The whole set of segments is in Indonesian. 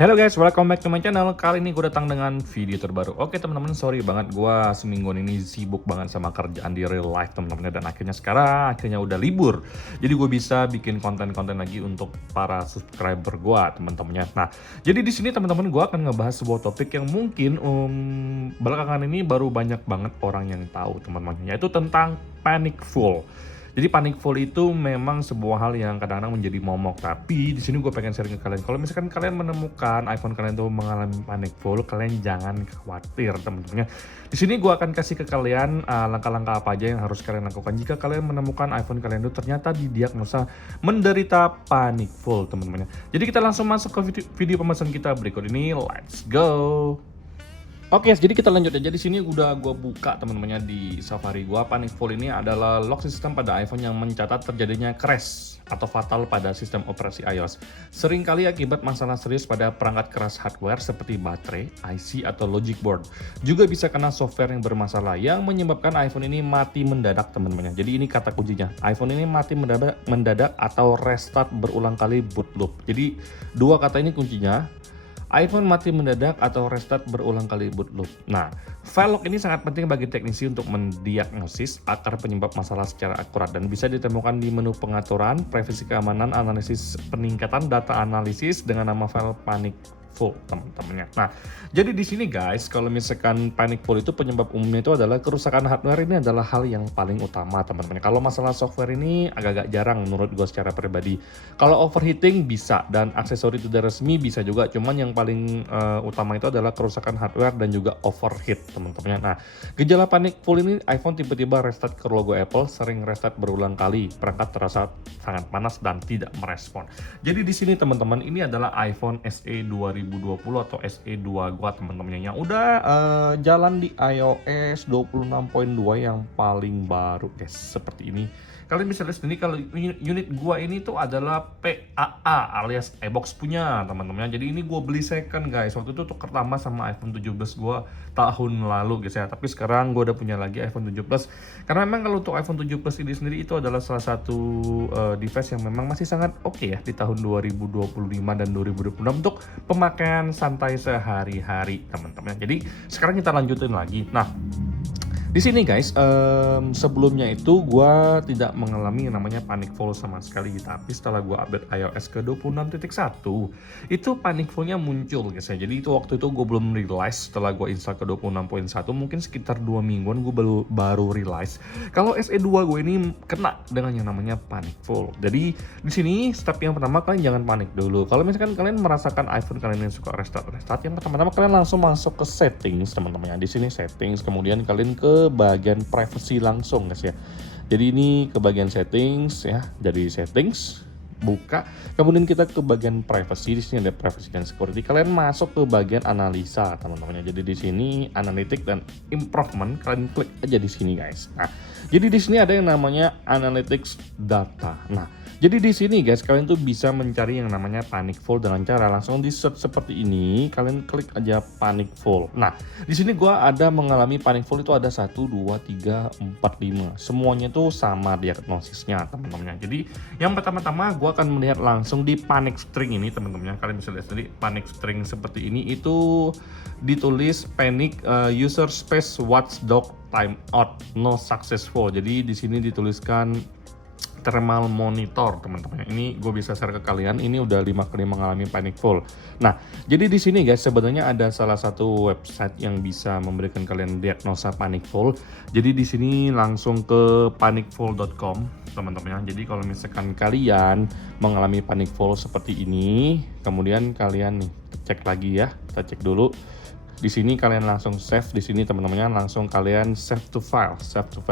Halo guys, welcome back to my channel. Kali ini gue datang dengan video terbaru. Oke teman-teman, sorry banget gue semingguan ini sibuk banget sama kerjaan di real life teman-teman. Dan akhirnya udah libur. Jadi gue bisa bikin konten-konten lagi untuk para subscriber gue teman-temannya. Nah, jadi di sini teman-teman gue akan ngebahas sebuah topik yang mungkin belakangan ini baru banyak banget orang yang tahu teman-teman. Yaitu tentang panic full. Jadi panic full itu memang sebuah hal yang kadang-kadang menjadi momok. Tapi di sini gue pengen sharing ke kalian. Kalau misalkan kalian menemukan iPhone kalian tuh mengalami panic full, kalian jangan khawatir teman-teman. Di sini gue akan kasih ke kalian langkah-langkah apa aja yang harus kalian lakukan jika kalian menemukan iPhone kalian itu ternyata didiagnosa menderita panic full teman-teman. Jadi kita langsung masuk ke video pemesan kita berikut ini. Let's go. Oke, jadi kita lanjut aja. Di sini udah gue buka teman-temannya di Safari gua. Panic full ini adalah lock system pada iPhone yang mencatat terjadinya crash atau fatal pada sistem operasi iOS. Seringkali akibat masalah serius pada perangkat keras hardware seperti baterai, IC, atau logic board. Juga bisa kena software yang bermasalah yang menyebabkan iPhone ini mati mendadak teman-temannya. Jadi ini kata kuncinya. iPhone ini mati mendadak atau restart berulang kali boot loop. Jadi dua kata ini kuncinya. iPhone mati mendadak atau restart berulang kali boot loop. Nah, file log ini sangat penting bagi teknisi untuk mendiagnosis akar penyebab masalah secara akurat dan bisa ditemukan di menu pengaturan, privasi keamanan, analisis peningkatan data analisis dengan nama file panic full teman-temannya. Nah, jadi di sini guys, kalau misalkan panic full itu penyebab umumnya itu adalah kerusakan hardware. Ini adalah hal yang paling utama teman-teman. Kalau masalah software ini agak-agak jarang menurut gue secara pribadi. Kalau overheating bisa dan aksesori tidak resmi bisa juga. Cuman yang paling utama itu adalah kerusakan hardware dan juga overheat teman-temannya. Nah, gejala panic full ini iPhone tiba-tiba restart ke logo Apple, sering restart berulang kali, perangkat terasa sangat panas dan tidak merespon. Jadi di sini teman-teman, ini adalah iPhone SE 2020 atau SE2 gua teman-temannya yang udah jalan di iOS 26.2 yang paling baru guys, seperti ini. Kalian bisa lihat sendiri kalau unit gua ini tuh adalah PAA alias iBox punya teman-teman. Jadi ini gua beli second guys. Waktu itu tuker lama sama iPhone 17 gua tahun lalu guys ya. Tapi sekarang gua udah punya lagi iPhone 17. Karena memang kalau untuk iPhone 17 ini sendiri itu adalah salah satu device yang memang masih sangat oke ya di tahun 2025 dan 2026 untuk pemakaian santai sehari-hari teman-teman. Jadi sekarang kita lanjutin lagi. Nah, di sini guys, sebelumnya itu gue tidak mengalami yang namanya panic full sama sekali, tapi setelah gue update iOS ke 26.1 itu panic fullnya muncul guys ya. Jadi itu waktu itu gue belum realize, setelah gue install ke 26.1 mungkin sekitar 2 mingguan gue baru realize kalau SE2 gue ini kena dengan yang namanya panic full. Jadi di sini step yang pertama, kalian jangan panik dulu. Kalau misalkan kalian merasakan iPhone kalian yang suka restart, yang pertama-tama kalian langsung masuk ke settings teman-teman. Di sini settings, kemudian kalian ke bagian privacy langsung guys ya. Jadi ini ke bagian settings ya. Jadi settings, buka, kemudian kita ke bagian privacy. Di sini ada privacy dan security. Kalian masuk ke bagian analisa teman-teman. Jadi di sini analytics dan improvement, kalian klik aja di sini guys. Nah, jadi di sini ada yang namanya analytics data. Nah, jadi di sini guys, kalian tuh bisa mencari yang namanya panic full dengan cara langsung di search seperti ini. Kalian klik aja panic full. Nah, di sini gua ada mengalami panic full itu ada 1, 2, 3, 4, 5. Semuanya tuh sama diagnosisnya teman-teman. Jadi yang pertama-tama gua akan melihat langsung di panic string ini teman-teman. Kalian bisa lihat sendiri panic string seperti ini itu ditulis panic user space watchdog timeout no successful. Jadi di sini dituliskan thermal monitor teman-teman. Ini gue bisa share ke kalian. Ini udah 5 kali mengalami panic full. Nah, jadi di sini guys sebenarnya ada salah satu website yang bisa memberikan kalian diagnosa panic full. Jadi di sini langsung ke panicfull.com teman-teman. Jadi kalau misalkan kalian mengalami panic full seperti ini, kemudian kalian nih cek lagi ya. Kita cek dulu. Di sini kalian langsung save. Di sini teman-teman langsung kalian save to file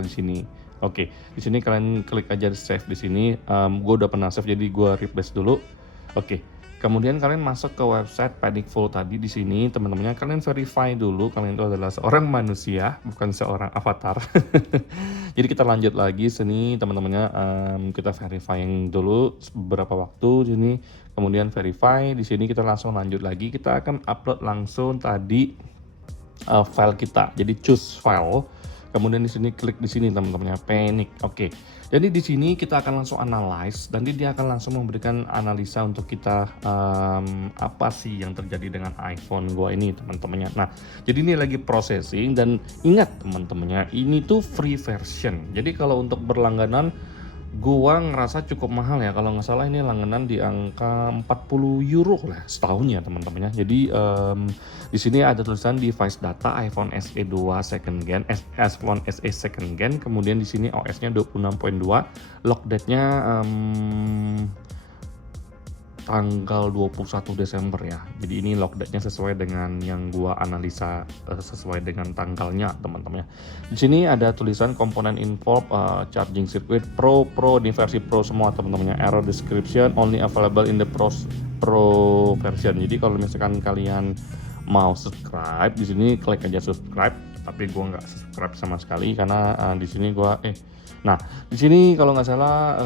di sini. Oke, di sini kalian klik aja save di sini. Gue udah pernah save, jadi gue replace dulu. Oke, kemudian kalian masuk ke website panic full tadi. Di sini teman-temannya kalian verify dulu kalian itu adalah seorang manusia, bukan seorang avatar. Jadi kita lanjut lagi sini teman-temannya. Kita verifying dulu beberapa waktu di sini. Kemudian verify di sini, kita langsung lanjut lagi. Kita akan upload langsung tadi file kita. Jadi choose file. Kemudian di sini klik di sini teman-temannya panic. Oke. Jadi di sini kita akan langsung analyze, nanti dia akan langsung memberikan analisa untuk kita apa sih yang terjadi dengan iPhone gua ini teman-temannya. Nah, jadi ini lagi processing dan ingat teman-temannya, ini tuh free version. Jadi kalau untuk berlangganan gua ngerasa cukup mahal ya, kalau nggak salah ini langganan di angka 40 euro lah setahun ya teman-temannya. Jadi di sini ada tulisan device data iPhone SE 2 second gen, iPhone SE second gen, kemudian di sini OS-nya 26.2, lock date-nya tanggal 21 Desember ya. Jadi ini lock date-nya sesuai dengan yang gua analisa, sesuai dengan tanggalnya teman-teman ya. Di sini ada tulisan komponen involved, charging circuit Pro ini versi Pro semua teman-temannya. Error description only available in the Pro version. Jadi kalau misalkan kalian mau subscribe di sini klik aja subscribe, tapi gua nggak subscribe sama sekali karena di sini gua Nah, di sini kalau nggak salah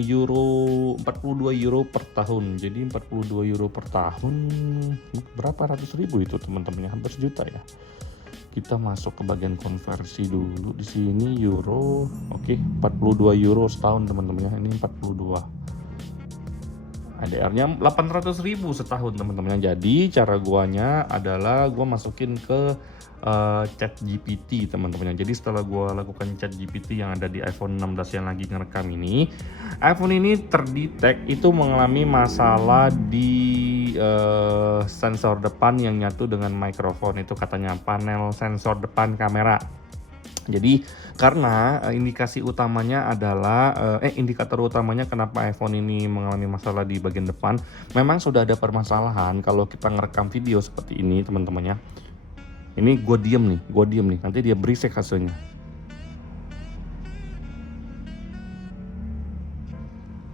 euro 42 euro per tahun. Jadi 42 euro per tahun berapa ratus ribu itu teman-teman ya, hampir sejuta ya. Kita masuk ke bagian konversi dulu di sini euro. Oke, 42 euro setahun teman-teman ya. Ini 42. ADR-nya 800 ribu setahun teman-teman. Jadi cara guanya adalah gua masukin ke ChatGPT teman-teman. Jadi setelah gua lakukan ChatGPT yang ada di iPhone 16 yang lagi ngerekam ini, iPhone ini terdetek itu mengalami masalah di sensor depan yang nyatu dengan mikrofon, itu katanya panel sensor depan kamera. Jadi karena indikasi utamanya adalah indikator utamanya kenapa iPhone ini mengalami masalah di bagian depan, memang sudah ada permasalahan kalau kita ngerekam video seperti ini teman-teman ya. Ini gue diem nih, nanti dia berisik hasilnya.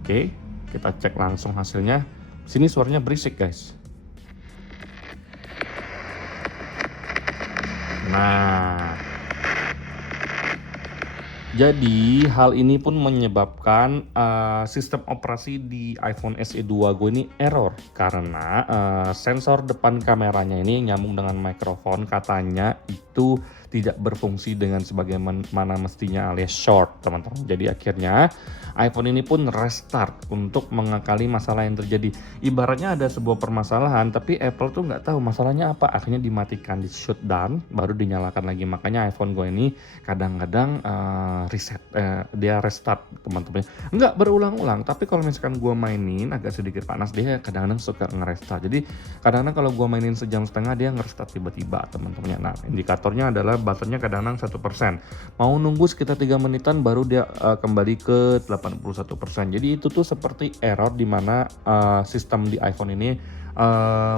Oke, kita cek langsung hasilnya. Sini suaranya berisik guys. Nah, jadi hal ini pun menyebabkan sistem operasi di iPhone SE 2 gue ini error karena sensor depan kameranya ini nyambung dengan mikrofon katanya itu tidak berfungsi dengan sebagaimana mestinya alias short teman-teman. Jadi akhirnya iPhone ini pun restart untuk mengakali masalah yang terjadi. Ibaratnya ada sebuah permasalahan tapi Apple tuh nggak tahu masalahnya apa, akhirnya dimatikan, di shutdown baru dinyalakan lagi. Makanya iPhone gue ini kadang-kadang reset, dia restart teman-teman. Nggak berulang-ulang, tapi kalau misalkan gue mainin agak sedikit panas dia kadang-kadang suka ngerestart. Jadi kadang-kadang kalau gue mainin sejam setengah dia ngerestart tiba-tiba teman-teman. Nah, indikatornya adalah baterainya kadang-kadang 1%. Mau nunggu sekitar 3 menitan baru dia kembali ke 81%. Jadi itu tuh seperti error di mana sistem di iPhone ini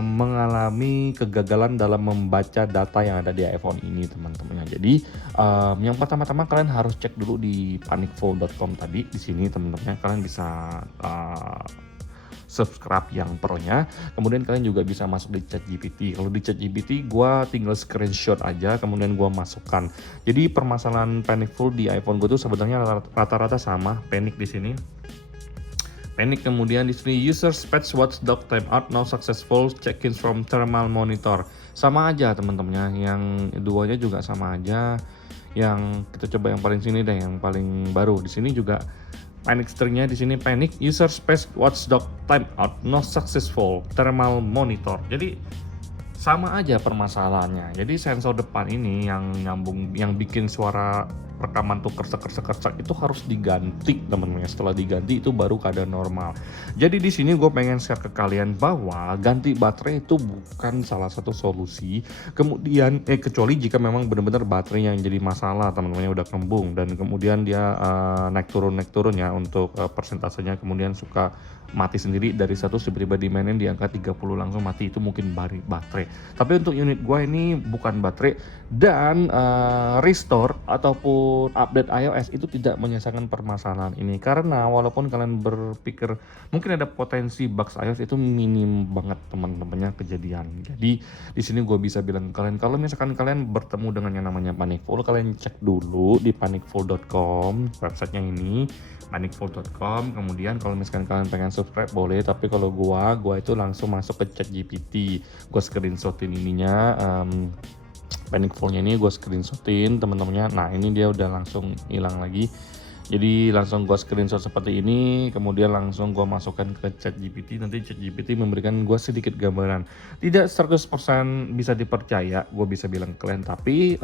mengalami kegagalan dalam membaca data yang ada di iPhone ini teman-teman. Jadi yang pertama-tama kalian harus cek dulu di panicful.com tadi di sini teman-teman. Kalian bisa subscribe yang pro-nya, kemudian kalian juga bisa masuk di ChatGPT. Kalau di ChatGPT gua tinggal screenshot aja kemudian gua masukkan. Jadi permasalahan Panicful di iPhone gue tuh sebenarnya rata-rata sama. Panic di sini, panic, kemudian di sini user patch watchdog timeout now successful check-ins from thermal monitor. Sama aja teman-teman, yang duanya juga sama aja. Yang kita coba yang paling sini deh, yang paling baru. Di sini juga panic stringnya di sini panic user space watchdog timeout not successful thermal monitor. Jadi sama aja permasalahannya. Jadi sensor depan ini yang nyambung, yang bikin suara rekaman tuh kersek itu harus diganti teman-teman. Setelah diganti itu baru keadaan normal. Jadi di sini gue pengen share ke kalian bahwa ganti baterai itu bukan salah satu solusi. Kemudian kecuali jika memang benar-benar baterai yang jadi masalah teman-teman, udah kembung dan kemudian dia naik turun ya untuk persentasenya, kemudian suka mati sendiri dari 100 tiba-tiba dimainin di angka 30 langsung mati, itu mungkin baterai. Tapi untuk unit gua ini bukan baterai, dan restore ataupun update iOS itu tidak menyelesaikan permasalahan ini, karena walaupun kalian berpikir mungkin ada potensi bugs iOS, itu minim banget teman-temannya kejadian. Jadi di sini gue bisa bilang ke kalian, kalau misalkan kalian bertemu dengan yang namanya Panicful, kalian cek dulu di panicful.com, websitenya ini panicful.com. Kemudian kalau misalkan kalian pengen subscribe boleh, tapi kalau gua itu langsung masuk ke ChatGPT, gua screenshotin ininya, Panicful-nya ini gue screenshotin teman-temannya. Nah ini dia udah langsung hilang lagi. Jadi langsung gua screenshot seperti ini, kemudian langsung gua masukkan ke ChatGPT. Nanti ChatGPT memberikan gua sedikit gambaran. Tidak 100% bisa dipercaya, gua bisa bilang ke kalian, tapi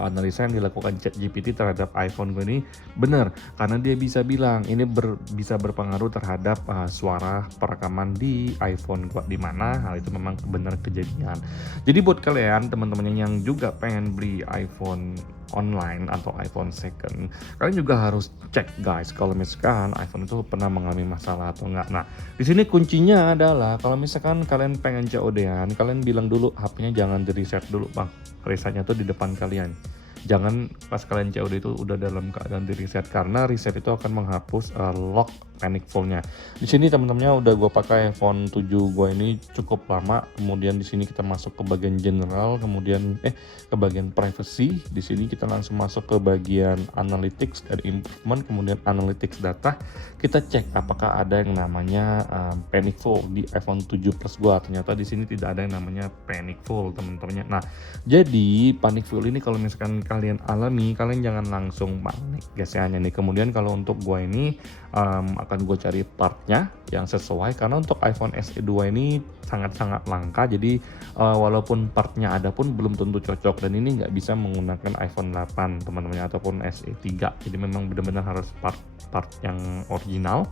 analisa yang dilakukan ChatGPT terhadap iPhone gue ini benar, karena dia bisa bilang ini bisa berpengaruh terhadap suara perekaman di iPhone gua, di mana hal itu memang benar kejadian. Jadi buat kalian teman-teman yang juga pengen beli iPhone online atau iPhone second, kalian juga harus cek guys kalau misalkan iPhone itu pernah mengalami masalah atau enggak. Nah, di sini kuncinya adalah kalau misalkan kalian pengen COD-an, kalian bilang dulu HP-nya jangan di reset dulu bang, resetnya tuh di depan kalian. Jangan pas kalian COD itu udah dalam keadaan di reset, karena reset itu akan menghapus lock panic full-nya. Di sini teman-temannya udah gue pakai iPhone 7 gue ini cukup lama. Kemudian di sini kita masuk ke bagian general, kemudian ke bagian privacy. Di sini kita langsung masuk ke bagian analytics dan improvement, kemudian analytics data. Kita cek apakah ada yang namanya panic full di iPhone 7 Plus gue. Ternyata di sini tidak ada yang namanya panic full teman-temannya. Nah, jadi panic full ini kalau misalkan kalian alami, kalian jangan langsung panik biasanya nih. Kemudian kalau untuk gue ini akan gue cari partnya yang sesuai, karena untuk iPhone SE 2 ini sangat-sangat langka. Jadi walaupun partnya ada pun belum tentu cocok, dan ini nggak bisa menggunakan iPhone 8 teman-teman ataupun SE 3. Jadi memang benar-benar harus part yang original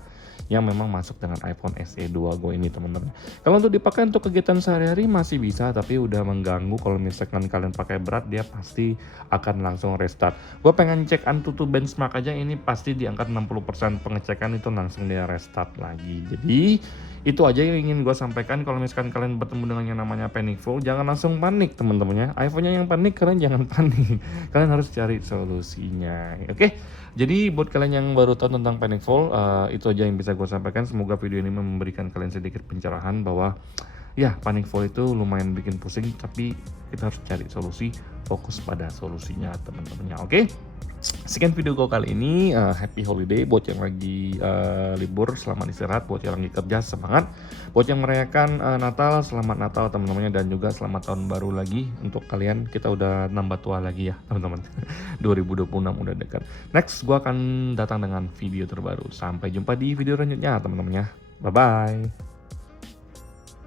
yang memang masuk dengan iPhone SE 2 Go ini teman-teman. Kalau untuk dipakai untuk kegiatan sehari-hari masih bisa, tapi udah mengganggu. Kalau misalkan kalian pakai berat, dia pasti akan langsung restart. Gue pengen cek Antutu benchmark aja, ini pasti di angka 60% pengecekan itu langsung dia restart lagi. Jadi itu aja yang ingin gue sampaikan. Kalau misalkan kalian bertemu dengan yang namanya panic full, jangan langsung panik teman-temannya. iPhone-nya yang panik, kalian jangan panik. Kalian harus cari solusinya. Oke, jadi buat kalian yang baru tahu tentang panic full, itu aja yang bisa gue sampaikan. Semoga video ini memberikan kalian sedikit pencerahan bahwa ya, panic full itu lumayan bikin pusing, tapi kita harus cari solusi, fokus pada solusinya teman-temannya. Oke, sekian video gue kali ini. Happy holiday buat yang lagi libur, selamat istirahat. Buat yang lagi kerja, semangat. Buat yang merayakan Natal, selamat Natal teman-temannya, dan juga selamat tahun baru lagi untuk kalian. Kita udah nambah tua lagi ya teman-teman. 2026 udah dekat. Next gue akan datang dengan video terbaru. Sampai jumpa di video selanjutnya teman-temannya. Bye bye.